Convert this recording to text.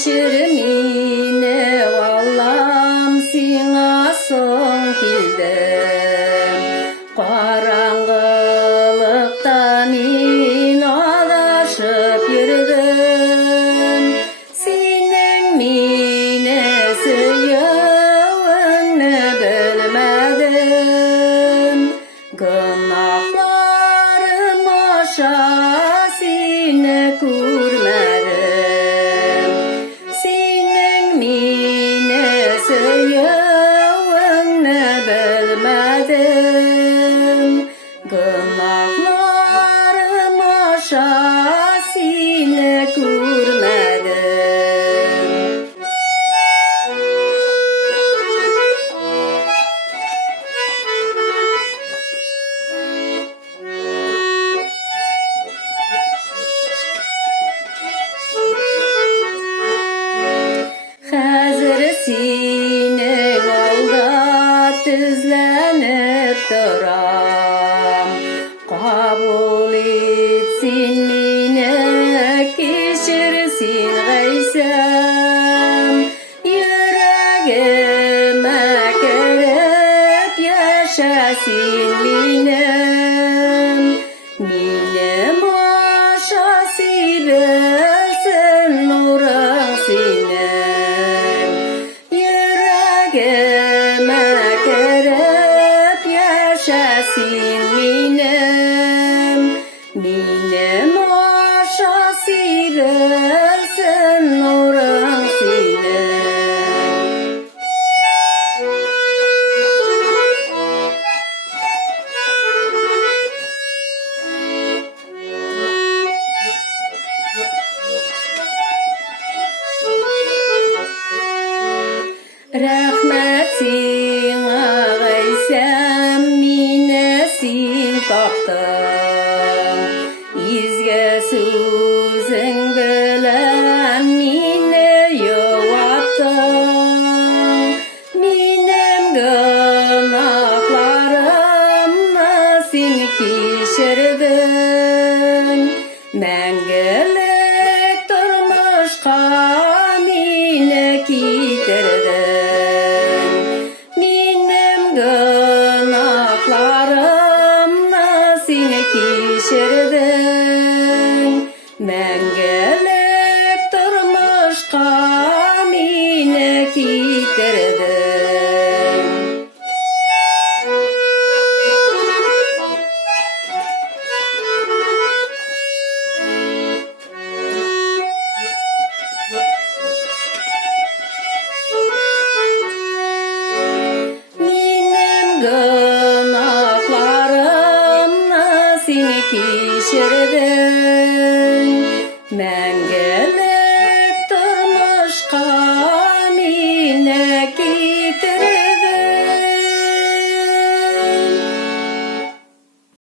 kişirmine vallam sina son kildim Qarangılıqta min adashıp yürüdüm Senin mine sıyığını bilmedim Günahlarım aşa seni görmedim Senin mine sıyığını bilmedim Günahlarım aşa seni görmedim Hazır senin alda tizlenip duram Kabul etsin meni kişirsin gaysam Yüreğime kirip yaşasın menim Menim aşa sevilsin nurun senin Yüreğime kirip yaşasın menim Menim aşa sevilsin nurun senin Rahmet sana gaysam meni sen taptın Izge sözün bilen meni yuvattın Menim günahlarımni sen kechirdin Мәңгілік тұрмышқа мені кетірдің Менің günahlarımni sen kechirдің Мәңгілік тұрмышқа мені кетірдің Günahlarımni sen kechirding Мәңгілік